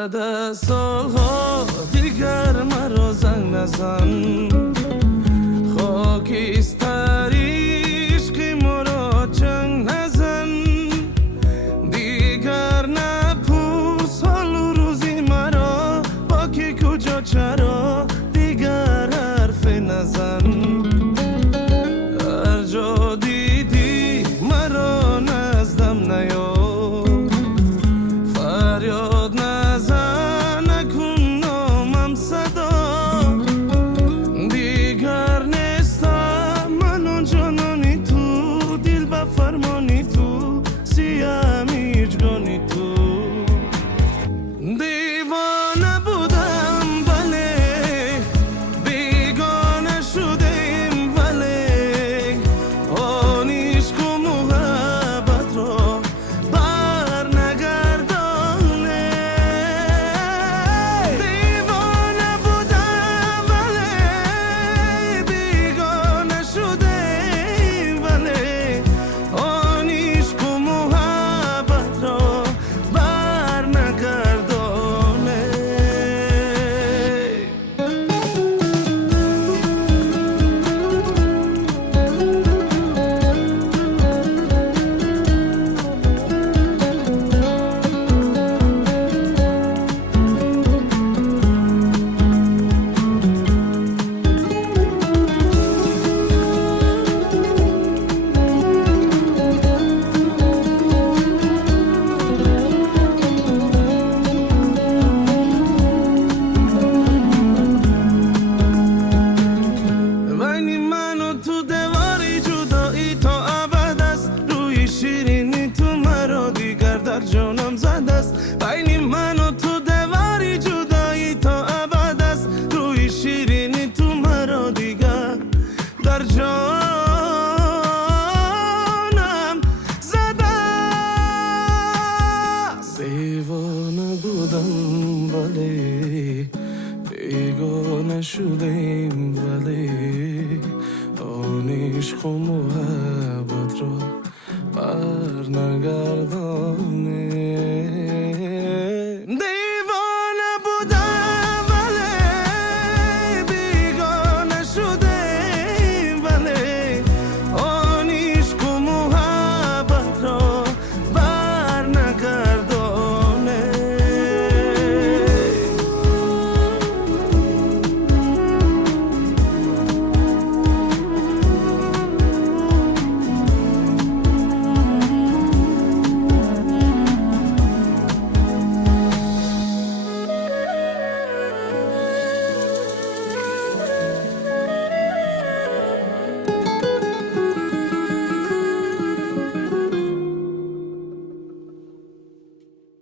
بعد از سالها دیگر مرا زنگ نزن خاکستری عشقی مرا چنگ نزن دیگر نپرس حال و روزی مرا با کی کجا چرا دیگر حرف نزن هر جا دیدی مرا نزدم نیا فریاد نزن نکن نامم صدا دیگر نیستم من و جانانی تو دل به فرمانی تو سیم هیچگانی تو دیوانه بودم بله بیگانه شدیم ولی آن عشق و محبت را بر نگردانه دیوانه بودم ولی بیگانه شدیم ولی آن عشق و محبت را بر نگردانه بین من و تو دیواری جدایی تا ابد است روی شیرینی تو مرا دیگر در جانم زده است بین من و تو دیواری جدایی تا ابد است روی شیرینی تو مرا دیگر در جانم زده است دیوانه بودم ولی بیگانه شدیم